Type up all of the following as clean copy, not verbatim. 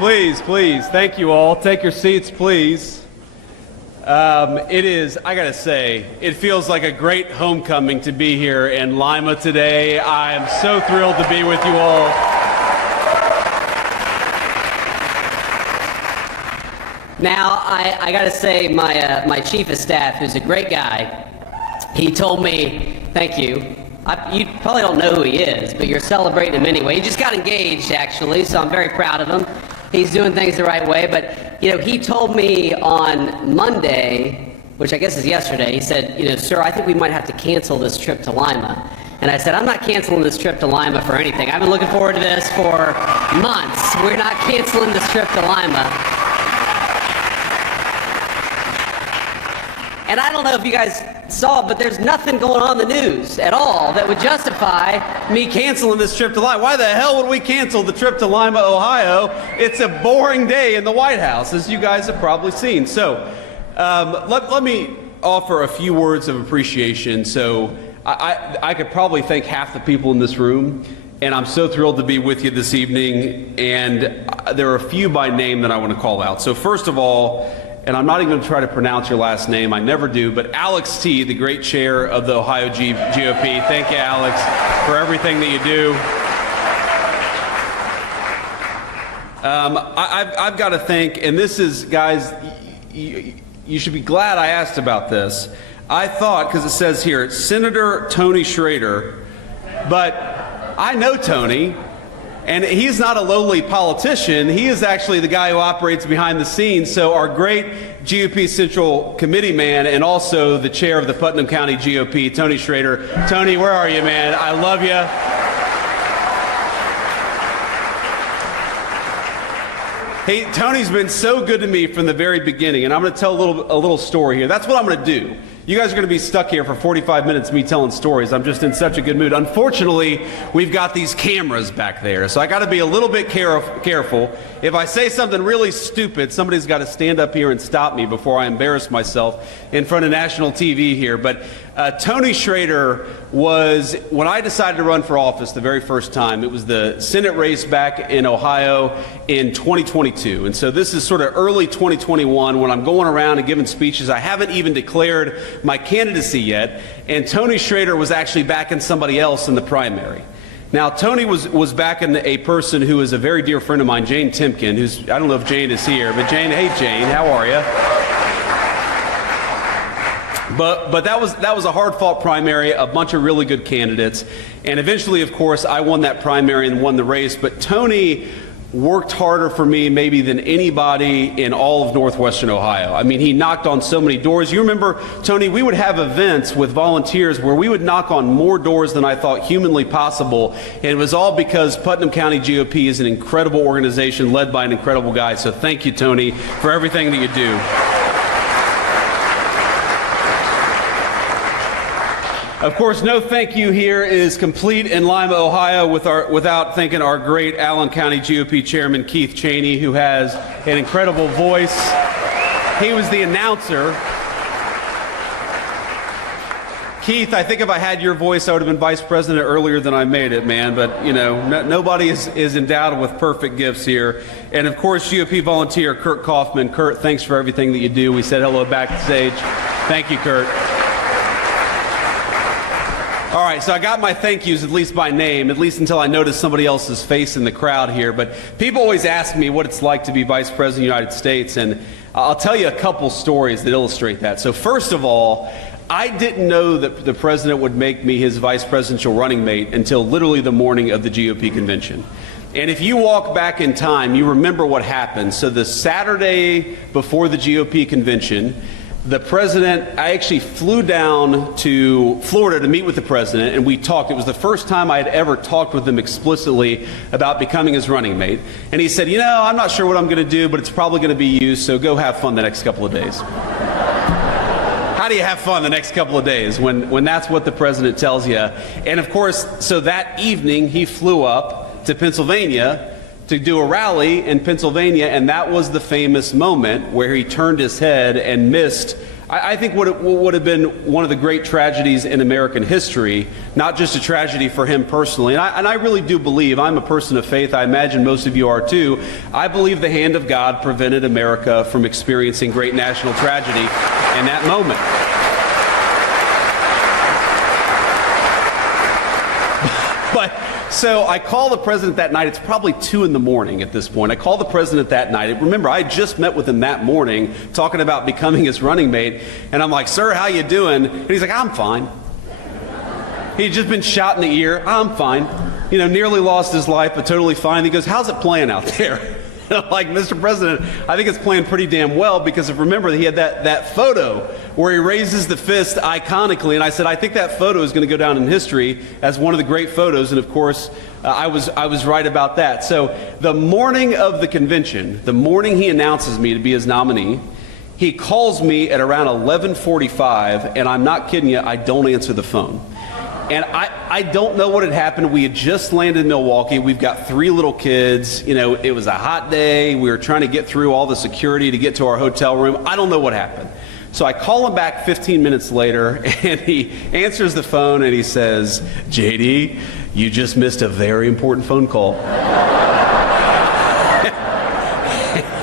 please, please. Thank you all. Take your seats, please. It is, I gotta say, it feels like a great homecoming to be here in Lima today. I am so thrilled to be with you all. Now, I gotta say, my chief of staff, who's a great guy, he told me, thank you. You probably don't know who he is, but you're celebrating him anyway. He just got engaged, actually, so I'm very proud of him. He's doing things the right way, but, you know, he told me on Monday, which I guess is yesterday, he said, you know, sir, I think we might have to cancel this trip to Lima. And I said, I'm not canceling this trip to Lima for anything. I've been looking forward to this for months. We're not canceling this trip to Lima. And I don't know if you guys saw, but there's nothing going on in the news at all that would justify me canceling this trip to Lima. Why the hell would we cancel the trip to Lima, Ohio? It's a boring day in the White House, as you guys have probably seen. So let me offer a few words of appreciation. So I could probably thank half the people in this room, and I'm so thrilled to be with you this evening. And there are a few by name that I want to call out. So first of all, and I'm not even going to try to pronounce your last name, I never do, but Alex T., the great chair of the Ohio GOP. Thank you, Alex, for everything that you do. I've got to thank, and this is, guys, you should be glad I asked about this. I thought, because it says here, Senator Tony Schrader, but I know Tony. And he's not a lowly politician. He is actually the guy who operates behind the scenes. So our great GOP Central Committee man and also the chair of the Putnam County GOP, Tony Schrader. Tony, where are you, man? I love you. Hey, Tony's been so good to me from the very beginning, and I'm going to tell a little story here. That's what I'm going to do. You guys are going to be stuck here for 45 minutes me telling stories. I'm just in such a good mood. Unfortunately, we've got these cameras back there, so I got to be a little bit careful. If I say something really stupid, somebody's got to stand up here and stop me before I embarrass myself in front of national TV here. But Tony Schrader was, when I decided to run for office the very first time, it was the Senate race back in Ohio in 2022. And so this is sort of early 2021 when I'm going around and giving speeches. I haven't even declared my candidacy yet, and Tony Schrader was actually backing somebody else in the primary. Now, Tony was backing a person who is a very dear friend of mine, Jane Timken, who's, I don't know if Jane is here, but Jane, hey Jane, how are you? But that was a hard-fought primary, a bunch of really good candidates, and eventually, of course, I won that primary and won the race. But Tony worked harder for me maybe than anybody in all of Northwestern Ohio. I mean, he knocked on so many doors. You remember, Tony, we would have events with volunteers where we would knock on more doors than I thought humanly possible, and it was all because Putnam County GOP is an incredible organization led by an incredible guy. So thank you, Tony, for everything that you do. Of course, no thank you here is complete in Lima, Ohio, without thanking our great Allen County GOP Chairman Keith Cheney, who has an incredible voice. He was the announcer. Keith, I think if I had your voice, I would have been vice president earlier than I made it, man. But, you know, nobody is endowed with perfect gifts here. And, of course, GOP volunteer Kurt Kaufman. Kurt, thanks for everything that you do. We said hello backstage. Thank you, Kurt. All right, so I got my thank yous, at least by name, at least until I noticed somebody else's face in the crowd here. But people always ask me what it's like to be Vice President of the United States, and I'll tell you a couple stories that illustrate that. So first of all, I didn't know that the president would make me his vice presidential running mate until literally the morning of the GOP convention. And if you walk back in time, you remember what happened. So the Saturday before the GOP convention, the president, I actually flew down to Florida to meet with the president, and we talked. It was the first time I had ever talked with him explicitly about becoming his running mate. And he said, you know, I'm not sure what I'm going to do, but it's probably going to be you, so go have fun the next couple of days. How do you have fun the next couple of days when that's what the president tells you? And of course, so that evening he flew up to Pennsylvania to do a rally in Pennsylvania, and that was the famous moment where he turned his head and missed I think what would have been one of the great tragedies in American history, not just a tragedy for him personally, and I really do believe, I'm a person of faith, I imagine most of you are too, I believe the hand of God prevented America from experiencing great national tragedy in that moment. But so I call the president that night. It's probably 2 in the morning at this point. I call the president that night. Remember, I just met with him that morning talking about becoming his running mate. And I'm like, sir, how you doing? And he's like, I'm fine. He'd just been shot in the ear. I'm fine. You know, nearly lost his life, but totally fine. He goes, how's it playing out there? And I'm like, Mr. President, I think it's playing pretty damn well, because if remember, he had that photo where he raises the fist iconically, and I said, I think that photo is going to go down in history as one of the great photos, and of course, I was right about that. So the morning of the convention, the morning he announces me to be his nominee, he calls me at around 11:45, and I'm not kidding you, I don't answer the phone. And I don't know what had happened. We had just landed in Milwaukee. We've got 3 little kids. You know, it was a hot day. We were trying to get through all the security to get to our hotel room. I don't know what happened. So I call him back 15 minutes later, and he answers the phone, and he says, JD, you just missed a very important phone call.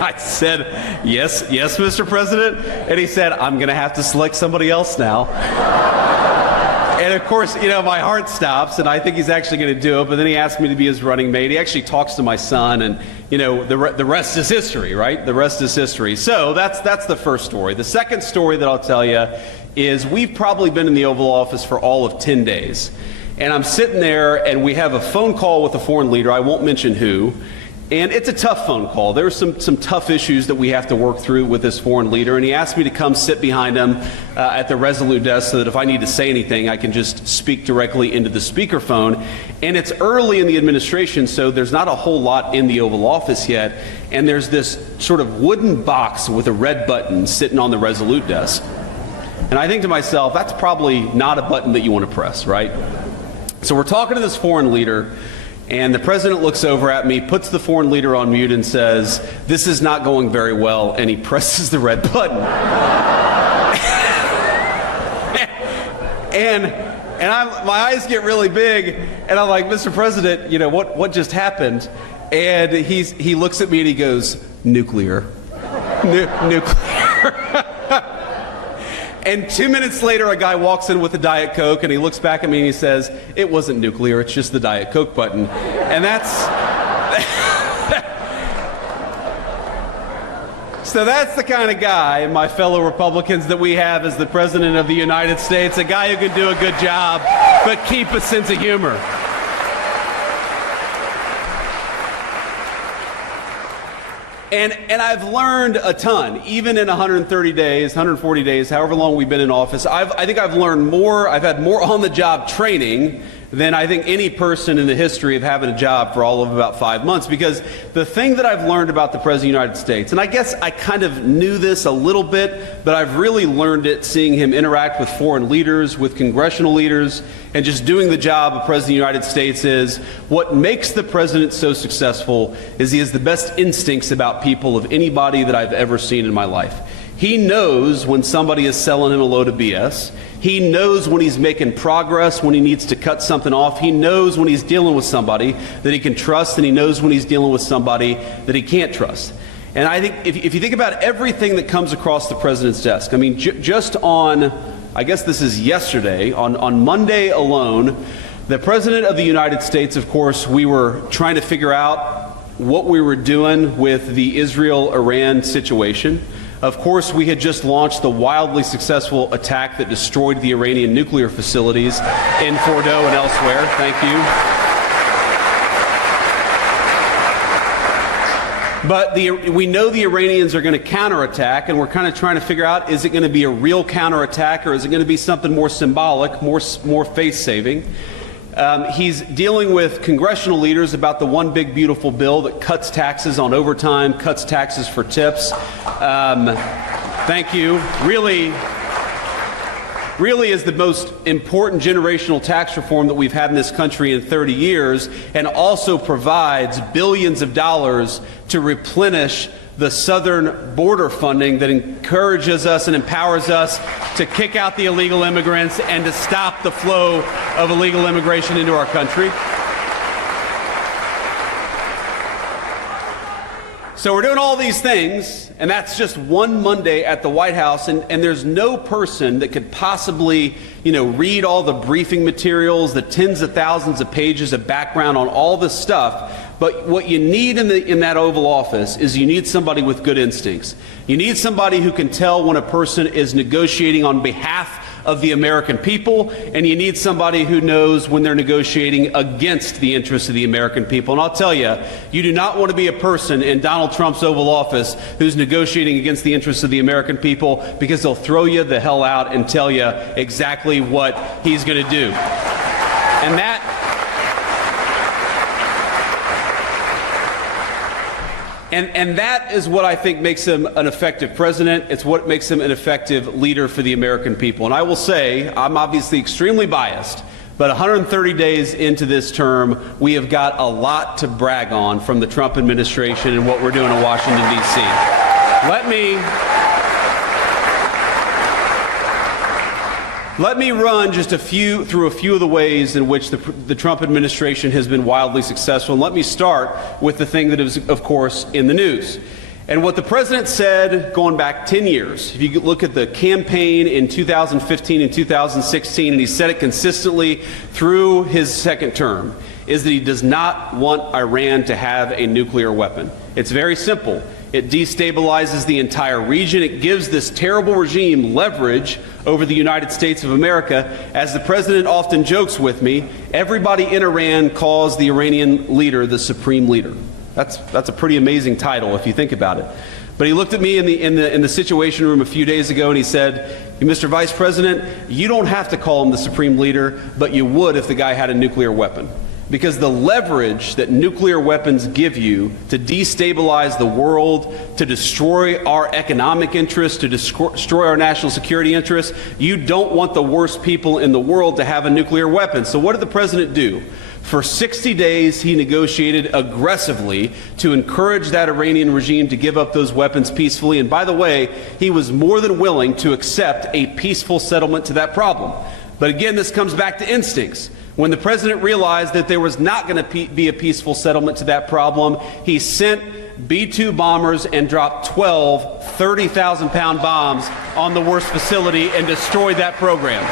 I said, yes, Mr. President. And he said, I'm going to have to select somebody else now. And of course, you know, my heart stops, and I think he's actually going to do it. But then he asked me to be his running mate. He actually talks to my son, and you know, the rest is history, right? The rest is history. So that's the first story. The second story that I'll tell you is we've probably been in the Oval Office for all of 10 days, and I'm sitting there, and we have a phone call with a foreign leader. I won't mention who. And it's a tough phone call. There are some tough issues that we have to work through with this foreign leader, and he asked me to come sit behind him at the Resolute desk so that if I need to say anything, I can just speak directly into the speakerphone. And it's early in the administration, so there's not a whole lot in the Oval Office yet, and there's this sort of wooden box with a red button sitting on the Resolute desk. And I think to myself, that's probably not a button that you want to press, right? So we're talking to this foreign leader, and the president looks over at me, puts the foreign leader on mute, and says, this is not going very well, and he presses the red button. and my eyes get really big, and I'm like, Mr. President, you know, what just happened? And he looks at me and he goes, nuclear. Nuclear. And 2 minutes later, a guy walks in with a Diet Coke, and he looks back at me and he says, it wasn't nuclear, it's just the Diet Coke button. And so that's the kind of guy, my fellow Republicans, that we have as the President of the United States, a guy who can do a good job, but keep a sense of humor. And I've learned a ton, even in 130 days, 140 days, however long we've been in office. I think I've learned more, I've had more on-the-job training than I think any person in the history of having a job for all of about 5 months. Because the thing that I've learned about the President of the United States, and I guess I kind of knew this a little bit, but I've really learned it seeing him interact with foreign leaders, with congressional leaders, and just doing the job of President of the United States is what makes the President so successful is he has the best instincts about people of anybody that I've ever seen in my life. He knows when somebody is selling him a load of BS. He knows when he's making progress, when he needs to cut something off. He knows when he's dealing with somebody that he can trust, and he knows when he's dealing with somebody that he can't trust. And I think if you think about everything that comes across the President's desk, I mean, just on, I guess this is yesterday, on Monday alone, the President of the United States, of course, we were trying to figure out what we were doing with the Israel-Iran situation. Of course, we had just launched the wildly successful attack that destroyed the Iranian nuclear facilities in Fordow and elsewhere. Thank you. But we know the Iranians are going to counterattack, and we're kind of trying to figure out, is it going to be a real counterattack, or is it going to be something more symbolic, more face-saving? He's dealing with congressional leaders about the one big beautiful bill that cuts taxes on overtime, cuts taxes for tips. Thank you. Really, really is the most important generational tax reform that we've had in this country in 30 years, and also provides billions of dollars to replenish the southern border funding that encourages us and empowers us to kick out the illegal immigrants and to stop the flow of illegal immigration into our country. So we're doing all these things, and that's just one Monday at the White House, and there's no person that could possibly, read all the briefing materials, the tens of thousands of pages of background on all this stuff. But what you need in that Oval Office is you need somebody with good instincts. You need somebody who can tell when a person is negotiating on behalf of the American people, and you need somebody who knows when they're negotiating against the interests of the American people. And I'll tell you, you do not want to be a person in Donald Trump's Oval Office who's negotiating against the interests of the American people, because they'll throw you the hell out and tell you exactly what he's going to do. And that is what I think makes him an effective president. It's what makes him an effective leader for the American people. And I will say, I'm obviously extremely biased, but 130 days into this term, we have got a lot to brag on from the Trump administration and what we're doing in Washington, D.C. Let me run just through a few of the ways in which the Trump administration has been wildly successful. And let me start with the thing that is, of course, in the news. And what the president said going back 10 years, if you look at the campaign in 2015 and 2016, and he said it consistently through his second term, is that he does not want Iran to have a nuclear weapon. It's very simple. It destabilizes the entire region. It gives this terrible regime leverage over the United States of America. As the president often jokes with me, everybody in Iran calls the Iranian leader the supreme leader. That's a pretty amazing title if you think about it. But he looked at me in the Situation Room a few days ago and he said, Mr. Vice President, you don't have to call him the supreme leader, but you would if the guy had a nuclear weapon. Because the leverage that nuclear weapons give you to destabilize the world, to destroy our economic interests, to destroy our national security interests, you don't want the worst people in the world to have a nuclear weapon. So what did the president do? For 60 days, he negotiated aggressively to encourage that Iranian regime to give up those weapons peacefully. And by the way, he was more than willing to accept a peaceful settlement to that problem. But again, this comes back to instincts. When the president realized that there was not going to be a peaceful settlement to that problem, he sent B-2 bombers and dropped 12 30,000-pound bombs on the worst facility and destroyed that program.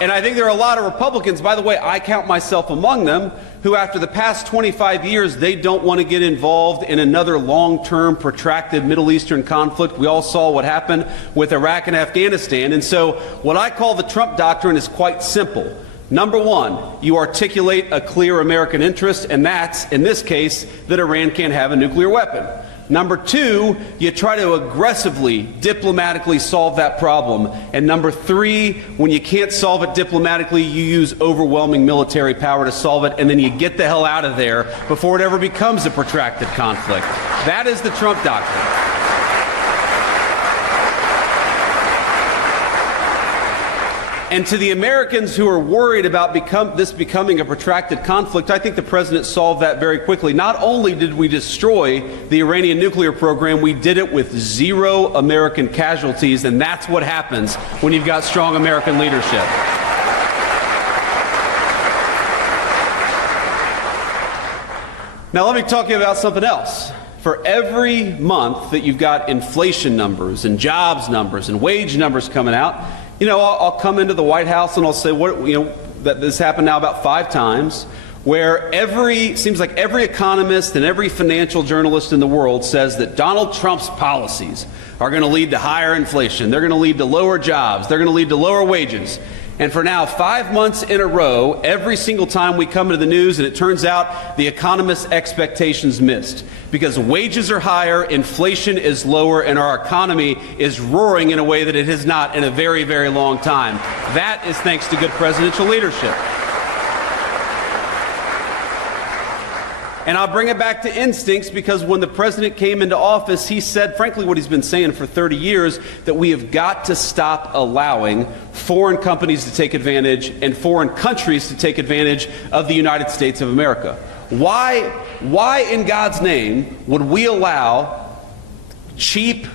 And I think there are a lot of Republicans, by the way, I count myself among them, who after the past 25 years, they don't want to get involved in another long-term, protracted Middle Eastern conflict. We all saw what happened with Iraq and Afghanistan. And so what I call the Trump doctrine is quite simple. Number one, you articulate a clear American interest, and that's, in this case, that Iran can't have a nuclear weapon. Number two, you try to aggressively, diplomatically solve that problem. And number three, when you can't solve it diplomatically, you use overwhelming military power to solve it, and then you get the hell out of there before it ever becomes a protracted conflict. That is the Trump doctrine. And to the Americans who are worried about this becoming a protracted conflict, I think the president solved that very quickly. Not only did we destroy the Iranian nuclear program, we did it with 0 American casualties, and that's what happens when you've got strong American leadership. Now let me talk to you about something else. For every month that you've got inflation numbers and jobs numbers and wage numbers coming out, I'll come into the White House and I'll say, that this happened now about 5 times, where seems like every economist and every financial journalist in the world says that Donald Trump's policies are going to lead to higher inflation. They're going to lead to lower jobs. They're going to lead to lower wages. And for now, 5 months in a row, every single time we come into the news, and it turns out the economists' expectations missed. Because wages are higher, inflation is lower, and our economy is roaring in a way that it has not in a very, very long time. That is thanks to good presidential leadership. And I'll bring it back to instincts because when the president came into office, he said, frankly, what he's been saying for 30 years, that we have got to stop allowing foreign companies to take advantage and foreign countries to take advantage of the United States of America. Why in God's name would we allow cheap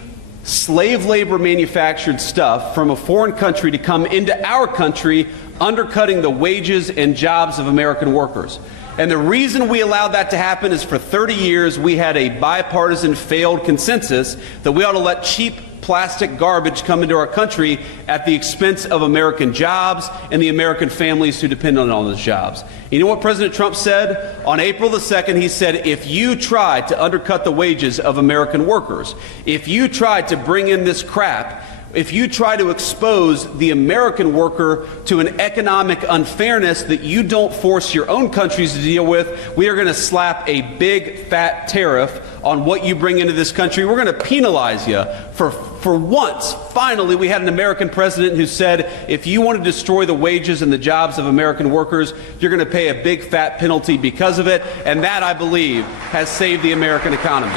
slave labor manufactured stuff from a foreign country to come into our country, undercutting the wages and jobs of American workers? And the reason we allowed that to happen is for 30 years we had a bipartisan failed consensus that we ought to let cheap plastic garbage come into our country at the expense of American jobs and the American families who depend on those jobs. You know what President Trump said? On April the 2nd, he said, if you try to undercut the wages of American workers, if you try to bring in this crap, if you try to expose the American worker to an economic unfairness that you don't force your own countries to deal with, we are going to slap a big fat tariff on what you bring into this country. We're going to penalize you. For once, finally, we had an American president who said, if you want to destroy the wages and the jobs of American workers, you're going to pay a big fat penalty because of it. And that, I believe, has saved the American economy.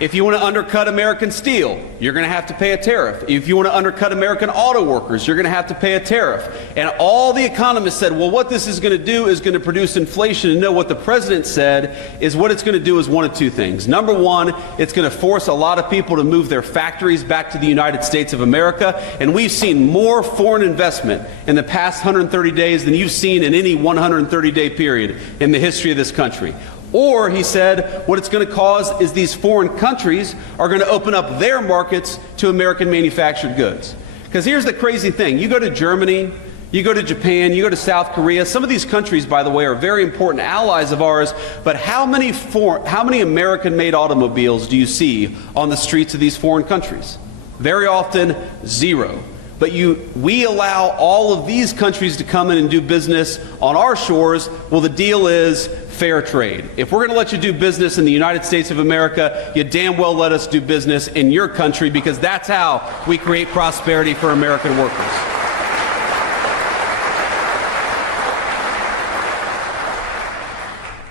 If you want to undercut American steel, you're going to have to pay a tariff. If you want to undercut American auto workers, you're going to have to pay a tariff. And all the economists said, well, what this is going to do is going to produce inflation. And no, what the president said is what it's going to do is one of two things. Number one, it's going to force a lot of people to move their factories back to the United States of America. And we've seen more foreign investment in the past 130 days than you've seen in any 130-day period in the history of this country. Or, he said, what it's going to cause is these foreign countries are going to open up their markets to American manufactured goods. Because here's the crazy thing. You go to Germany, you go to Japan, you go to South Korea. Some of these countries, by the way, are very important allies of ours. But how many American-made automobiles do you see on the streets of these foreign countries? Very often, zero. But we allow all of these countries to come in and do business on our shores. Well, the deal is fair trade. If we're going to let you do business in the United States of America, you damn well let us do business in your country, because that's how we create prosperity for American workers.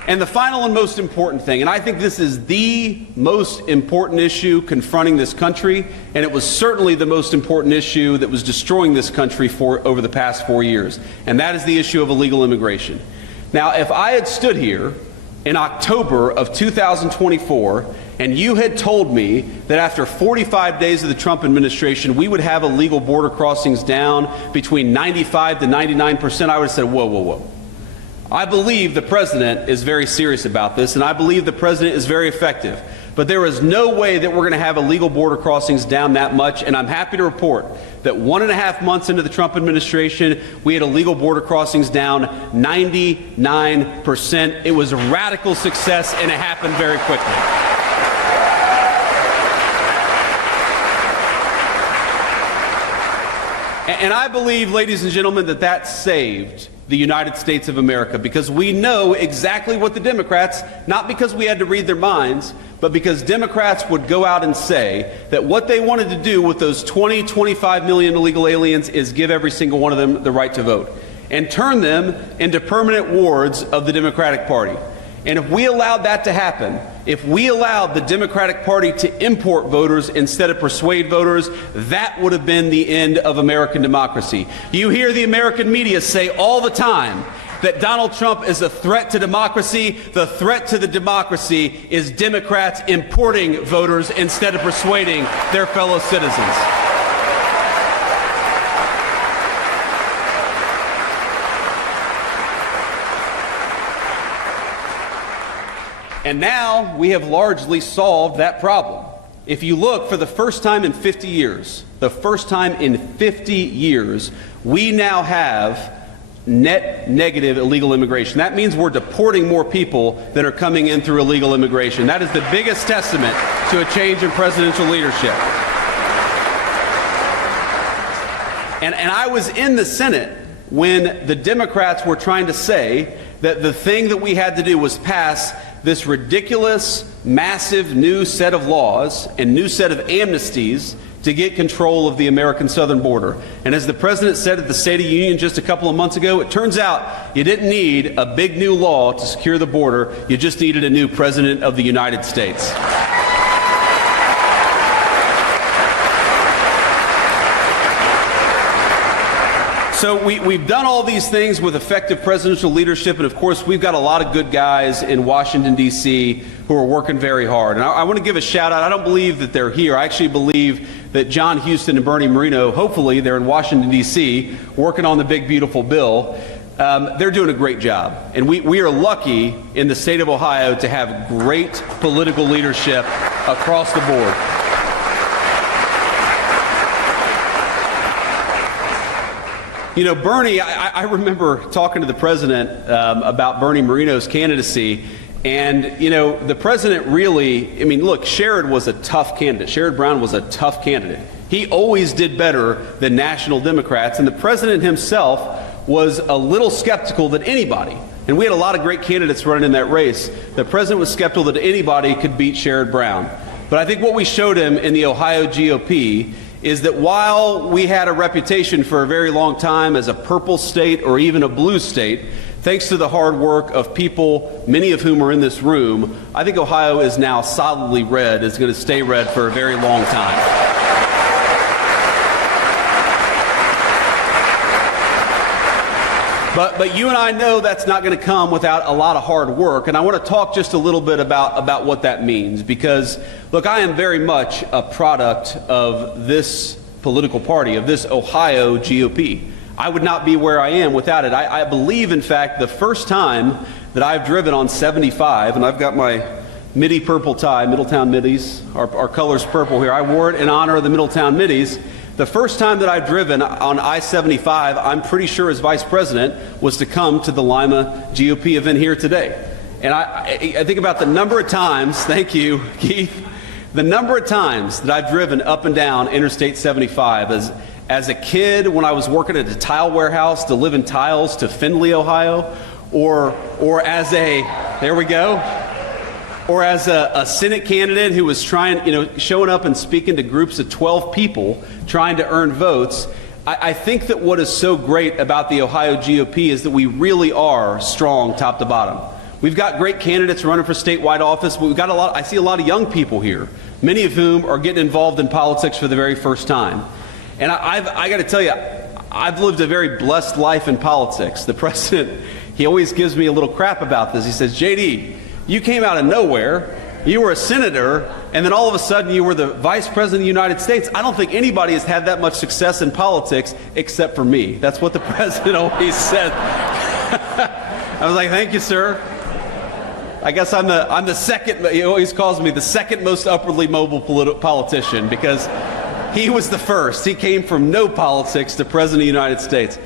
And the final and most important thing, and I think this is the most important issue confronting this country, and it was certainly the most important issue that was destroying this country over the past 4 years, and that is the issue of illegal immigration. Now, if I had stood here in October of 2024 and you had told me that after 45 days of the Trump administration we would have illegal border crossings down between 95 to 99%, I would have said, whoa, whoa, whoa. I believe the president is very serious about this, and I believe the president is very effective. But there is no way that we're going to have illegal border crossings down that much, and I'm happy to report that 1.5 months into the Trump administration, we had illegal border crossings down 99%. It was a radical success, and it happened very quickly. And I believe, ladies and gentlemen, that saved the United States of America, because we know exactly what the Democrats, not because we had to read their minds, but because Democrats would go out and say that what they wanted to do with those 25 million illegal aliens is give every single one of them the right to vote and turn them into permanent wards of the Democratic Party. And if we allowed that to happen, if we allowed the Democratic Party to import voters instead of persuade voters, that would have been the end of American democracy. You hear the American media say all the time that Donald Trump is a threat to democracy. The threat to the democracy is Democrats importing voters instead of persuading their fellow citizens. And now we have largely solved that problem. If you look, for the first time in 50 years, we now have net negative illegal immigration. That means we're deporting more people that are coming in through illegal immigration. That is the biggest testament to a change in presidential leadership. And I was in the Senate when the Democrats were trying to say that the thing that we had to do was pass this ridiculous, massive new set of laws and new set of amnesties to get control of the American southern border. And as the President said at the State of the Union just a couple of months ago, it turns out you didn't need a big new law to secure the border. You just needed a new President of the United States. So we've done all these things with effective presidential leadership, and of course we've got a lot of good guys in Washington, D.C. who are working very hard. And I want to give a shout out. I don't believe that they're here. I actually believe that John Houston and Bernie Moreno, hopefully they're in Washington, D.C., working on the big, beautiful bill. They're doing a great job. And we are lucky in the state of Ohio to have great political leadership across the board. You know, Bernie, I remember talking to the President about Bernie Moreno's candidacy, and, you know, the President really, I mean, look, Sherrod was a tough candidate. Sherrod Brown was a tough candidate. He always did better than national Democrats, and the President himself was a little skeptical that anybody, and we had a lot of great candidates running in that race, the President was skeptical that anybody could beat Sherrod Brown. But I think what we showed him in the Ohio GOP is that while we had a reputation for a very long time as a purple state or even a blue state, thanks to the hard work of people, many of whom are in this room, I think Ohio is now solidly red. It's going to stay red for a very long time. But you and I know that's not going to come without a lot of hard work, and I want to talk just a little bit about what that means, because, look, I am very much a product of this political party, of this Ohio GOP. I would not be where I am without it. I believe, in fact, the first time that I've driven on 75, and I've got my Midi purple tie, Middletown Middies, our color's purple here. I wore it in honor of the Middletown Middies. The first time that I've driven on I-75, I'm pretty sure as Vice President, was to come to the Lima GOP event here today. And I think about the number of times, thank you, Keith, the number of times that I've driven up and down Interstate 75 as a kid when I was working at a tile warehouse delivering tiles to Findlay, Ohio, or as a, there we go, or as a Senate candidate who was trying, you know, showing up and speaking to groups of 12 people trying to earn votes. I think that what is so great about the Ohio GOP is that we really are strong top to bottom. We've got great candidates running for statewide office, but we've got I see a lot of young people here, many of whom are getting involved in politics for the very first time. And I got to tell you, I've lived a very blessed life in politics. The President, he always gives me a little crap about this. He says, JD, you came out of nowhere, you were a senator, and then all of a sudden you were the Vice President of the United States. I don't think anybody has had that much success in politics except for me. That's what the President always said. I was like, thank you, sir. I guess I'm the second, he always calls me the second most upwardly mobile politician, because he was the first. He came from no politics to President of the United States.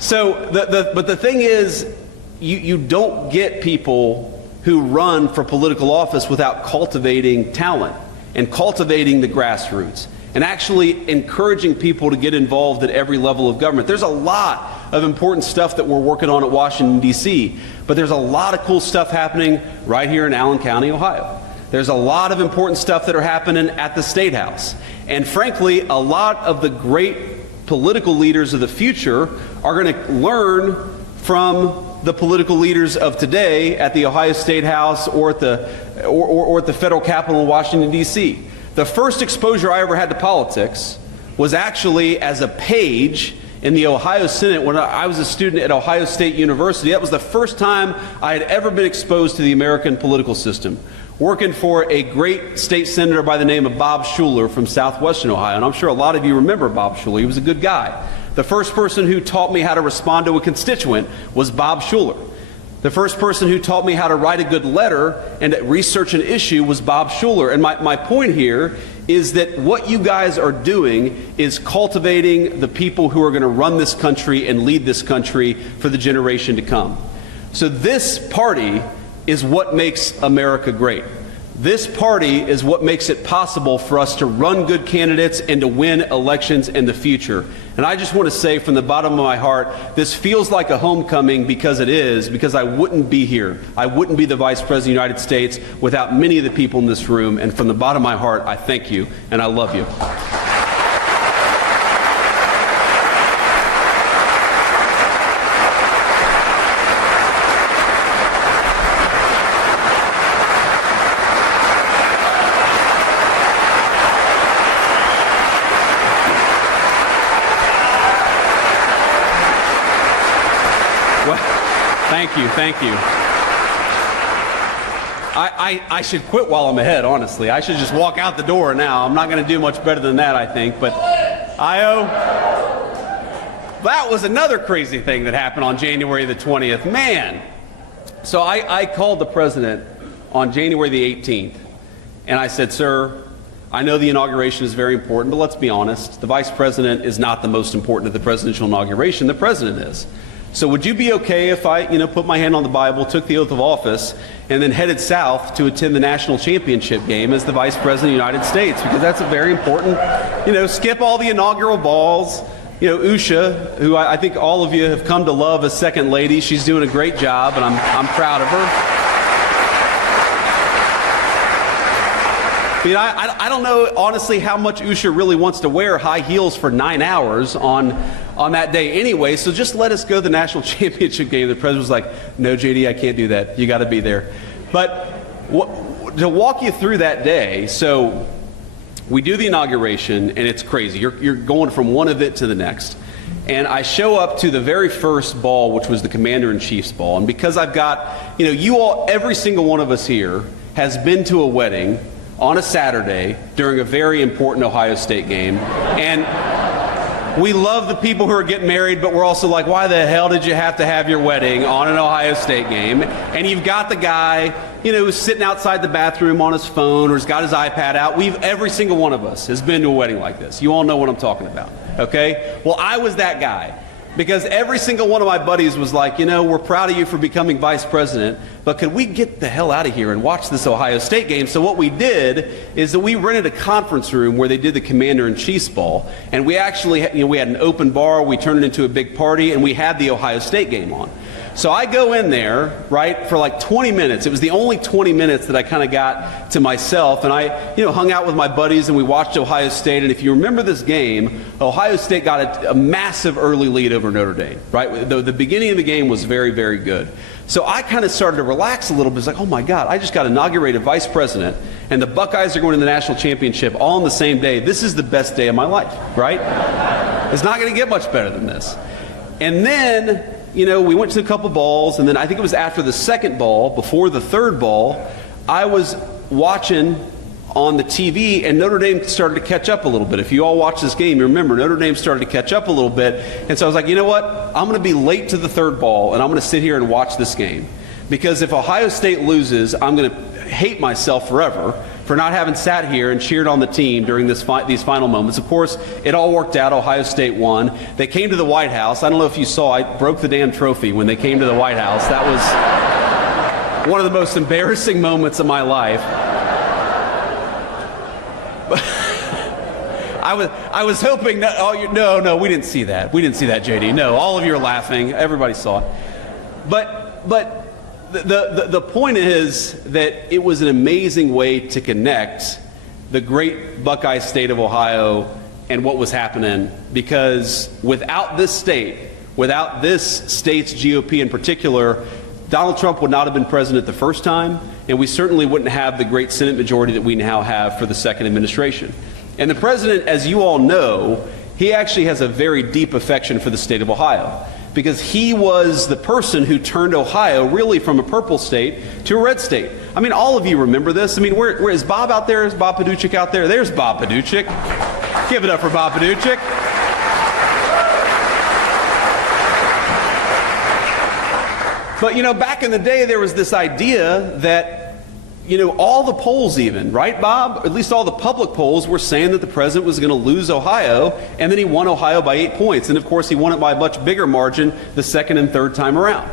So, but the thing is, you don't get people who run for political office without cultivating talent and cultivating the grassroots and actually encouraging people to get involved at every level of government. There's a lot of important stuff that we're working on at Washington, D.C., but there's a lot of cool stuff happening right here in Allen County, Ohio. There's a lot of important stuff that are happening at the State House. And frankly, a lot of the great political leaders of the future are going to learn from the political leaders of today at the Ohio State House or at the federal Capitol in Washington, D.C. The first exposure I ever had to politics was actually as a page in the Ohio Senate when I was a student at Ohio State University. That was the first time I had ever been exposed to the American political system, working for a great state senator by the name of Bob Schuller from southwestern Ohio. And I'm sure a lot of you remember Bob Schuller. He was a good guy. The first person who taught me how to respond to a constituent was Bob Schuller. The first person who taught me how to write a good letter and research an issue was Bob Schuller. And my point here is that what you guys are doing is cultivating the people who are going to run this country and lead this country for the generation to come. So this party is what makes America great. This party is what makes it possible for us to run good candidates and to win elections in the future. And I just want to say from the bottom of my heart, this feels like a homecoming because it is, because I wouldn't be here. I wouldn't be the Vice President of the United States without many of the people in this room. And from the bottom of my heart, I thank you and I love you. Well, thank you. I should quit while I'm ahead, honestly. I should just walk out the door now. I'm not going to do much better than that, I think. But that was another crazy thing that happened on January the 20th. Man. So I called the president on January the 18th, and I said, sir, I know the inauguration is very important, but let's be honest. The vice president is not the most important at the presidential inauguration. The president is. So would you be okay if I, put my hand on the Bible, took the oath of office, and then headed south to attend the national championship game as the Vice President of the United States? Because that's a very important, skip all the inaugural balls. Usha, who I think all of you have come to love as Second Lady, she's doing a great job, and I'm proud of her. I don't know, honestly, how much Usha really wants to wear high heels for 9 hours on that day anyway, so just let us go to the national championship game. The president was like, no, JD, I can't do that. You got to be there. But to walk you through that day, so we do the inauguration, and it's crazy. You're going from one event to the next. And I show up to the very first ball, which was the Commander-in-Chief's ball. And because I've got, you all, every single one of us here has been to a wedding on a Saturday during a very important Ohio State game. And we love the people who are getting married, but we're also like, why the hell did you have to have your wedding on an Ohio State game? And you've got the guy, who's sitting outside the bathroom on his phone or has got his iPad out. Every single one of us has been to a wedding like this. You all know what I'm talking about, okay? Well, I was that guy. Because every single one of my buddies was like, we're proud of you for becoming vice president, but could we get the hell out of here and watch this Ohio State game? So what we did is that we rented a conference room where they did the Commander-in-Chief's ball, and we actually, we had an open bar, we turned it into a big party, and we had the Ohio State game on. So I go in there, right, for like 20 minutes. It was the only 20 minutes that I kind of got to myself. And I, hung out with my buddies and we watched Ohio State. And if you remember this game, Ohio State got a massive early lead over Notre Dame, right? The beginning of the game was very, very good. So I kind of started to relax a little bit. It's like, oh my God, I just got inaugurated vice president and the Buckeyes are going to the national championship all on the same day. This is the best day of my life, right? It's not going to get much better than this. And then, we went to a couple balls, and then I think it was after the second ball, before the third ball, I was watching on the TV, and Notre Dame started to catch up a little bit. If you all watch this game, you remember Notre Dame started to catch up a little bit, and so I was like, you know what? I'm going to be late to the third ball, and I'm going to sit here and watch this game. Because if Ohio State loses, I'm going to hate myself forever for not having sat here and cheered on the team during these final moments. Of course, it all worked out. Ohio State won. They came to the White House. I don't know if you saw, I broke the damn trophy when they came to the White House. That was one of the most embarrassing moments of my life. I was hoping that, no, we didn't see that. We didn't see that, JD. No, all of you are laughing. Everybody saw it. But the point is that it was an amazing way to connect the great Buckeye state of Ohio and what was happening, because without this state's GOP in particular, Donald Trump would not have been president the first time, and we certainly wouldn't have the great Senate majority that we now have for the second administration. And the president, as you all know, he actually has a very deep affection for the state of Ohio, because he was the person who turned Ohio really from a purple state to a red state. I mean, all of you remember this. I mean, where is Bob out there? Is Bob Paduchik out there? There's Bob Paduchik. Give it up for Bob Paduchik. But, back in the day, there was this idea that, all the polls even, right, Bob? At least all the public polls were saying that the president was going to lose Ohio, and then he won Ohio by 8 points. And, of course, he won it by a much bigger margin the second and third time around.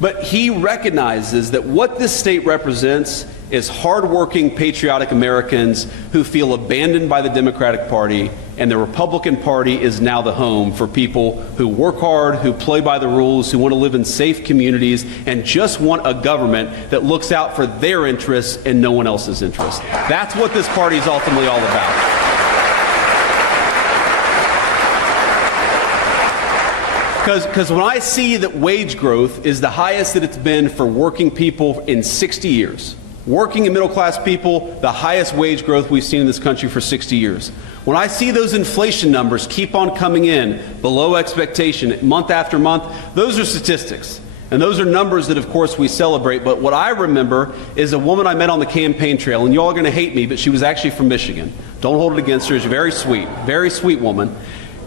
But he recognizes that what this state represents is hardworking, patriotic Americans who feel abandoned by the Democratic Party, and the Republican Party is now the home for people who work hard, who play by the rules, who want to live in safe communities, and just want a government that looks out for their interests and no one else's interests. That's what this party is ultimately all about. Because when I see that wage growth is the highest that it's been for working people in 60 years, working and middle-class people, the highest wage growth we've seen in this country for 60 years. When I see those inflation numbers keep on coming in below expectation month after month, those are statistics. And those are numbers that, of course, we celebrate. But what I remember is a woman I met on the campaign trail, and you all are going to hate me, but she was actually from Michigan. Don't hold it against her. She's very sweet woman,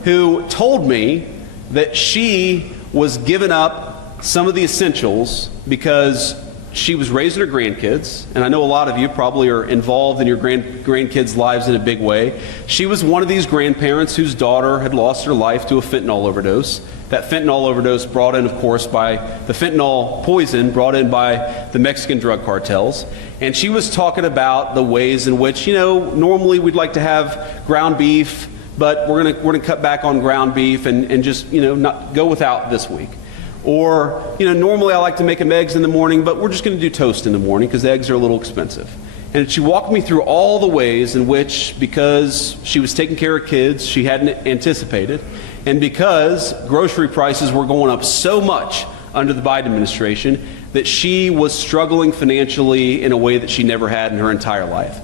who told me that she was giving up some of the essentials because she was raising her grandkids, and I know a lot of you probably are involved in your grandkids' lives in a big way. She was one of these grandparents whose daughter had lost her life to a fentanyl overdose. That fentanyl overdose brought in, of course, by the fentanyl poison brought in by the Mexican drug cartels. And she was talking about the ways in which, normally we'd like to have ground beef, but we're gonna cut back on ground beef and just, not go without this week. Or, normally I like to make them eggs in the morning, but we're just going to do toast in the morning because eggs are a little expensive. And she walked me through all the ways in which, because she was taking care of kids she hadn't anticipated, and because grocery prices were going up so much under the Biden administration, that she was struggling financially in a way that she never had in her entire life.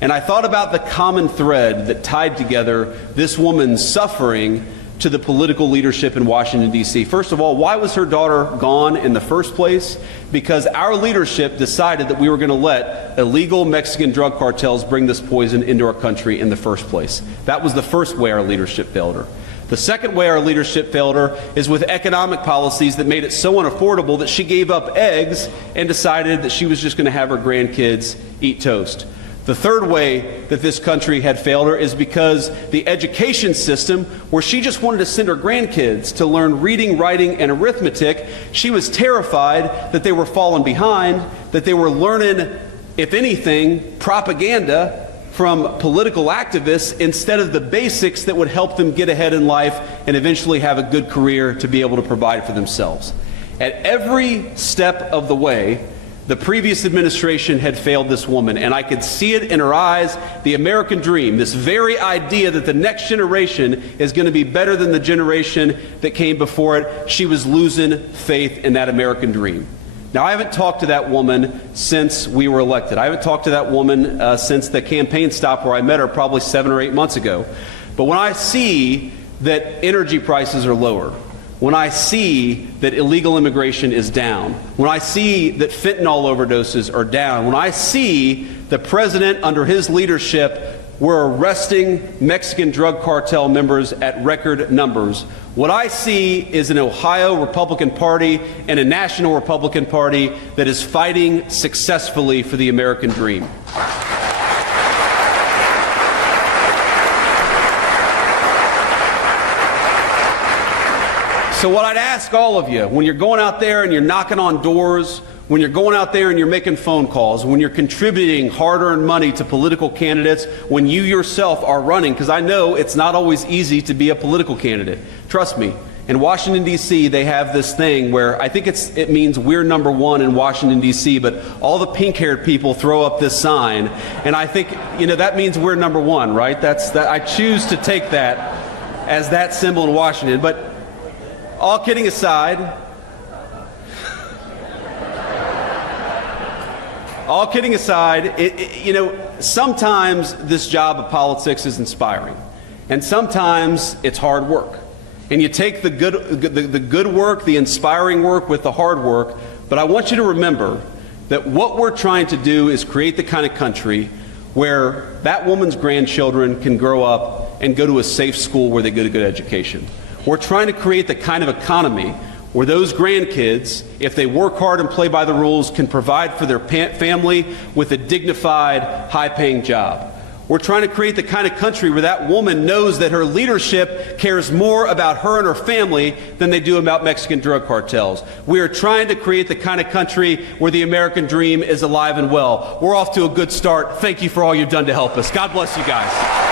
And I thought about the common thread that tied together this woman's suffering to the political leadership in Washington, D.C. First of all, why was her daughter gone in the first place? Because our leadership decided that we were going to let illegal Mexican drug cartels bring this poison into our country in the first place. That was the first way our leadership failed her. The second way our leadership failed her is with economic policies that made it so unaffordable that she gave up eggs and decided that she was just going to have her grandkids eat toast. The third way that this country had failed her is because the education system, where she just wanted to send her grandkids to learn reading, writing, and arithmetic, she was terrified that they were falling behind, that they were learning, if anything, propaganda from political activists instead of the basics that would help them get ahead in life and eventually have a good career to be able to provide for themselves. At every step of the way, the previous administration had failed this woman, and I could see it in her eyes, the American dream, this very idea that the next generation is going to be better than the generation that came before it. She was losing faith in that American dream. Now, I haven't talked to that woman since we were elected. I haven't talked to that woman since the campaign stop where I met her probably 7 or 8 months ago. But when I see that energy prices are lower, when I see that illegal immigration is down, when I see that fentanyl overdoses are down, when I see the president under his leadership, we're arresting Mexican drug cartel members at record numbers, what I see is an Ohio Republican Party and a national Republican Party that is fighting successfully for the American dream. So what I'd ask all of you, when you're going out there and you're knocking on doors, when you're going out there and you're making phone calls, when you're contributing hard-earned money to political candidates, when you yourself are running, because I know it's not always easy to be a political candidate. Trust me, in Washington, D.C., they have this thing where I think it means we're number one in Washington, D.C., but all the pink-haired people throw up this sign, and I think, that means we're number one, right? I choose to take that as that symbol in Washington. But all kidding aside, sometimes this job of politics is inspiring, and sometimes it's hard work. And you take the good work, the inspiring work with the hard work, but I want you to remember that what we're trying to do is create the kind of country where that woman's grandchildren can grow up and go to a safe school where they get a good education. We're trying to create the kind of economy where those grandkids, if they work hard and play by the rules, can provide for their family with a dignified, high-paying job. We're trying to create the kind of country where that woman knows that her leadership cares more about her and her family than they do about Mexican drug cartels. We are trying to create the kind of country where the American dream is alive and well. We're off to a good start. Thank you for all you've done to help us. God bless you guys.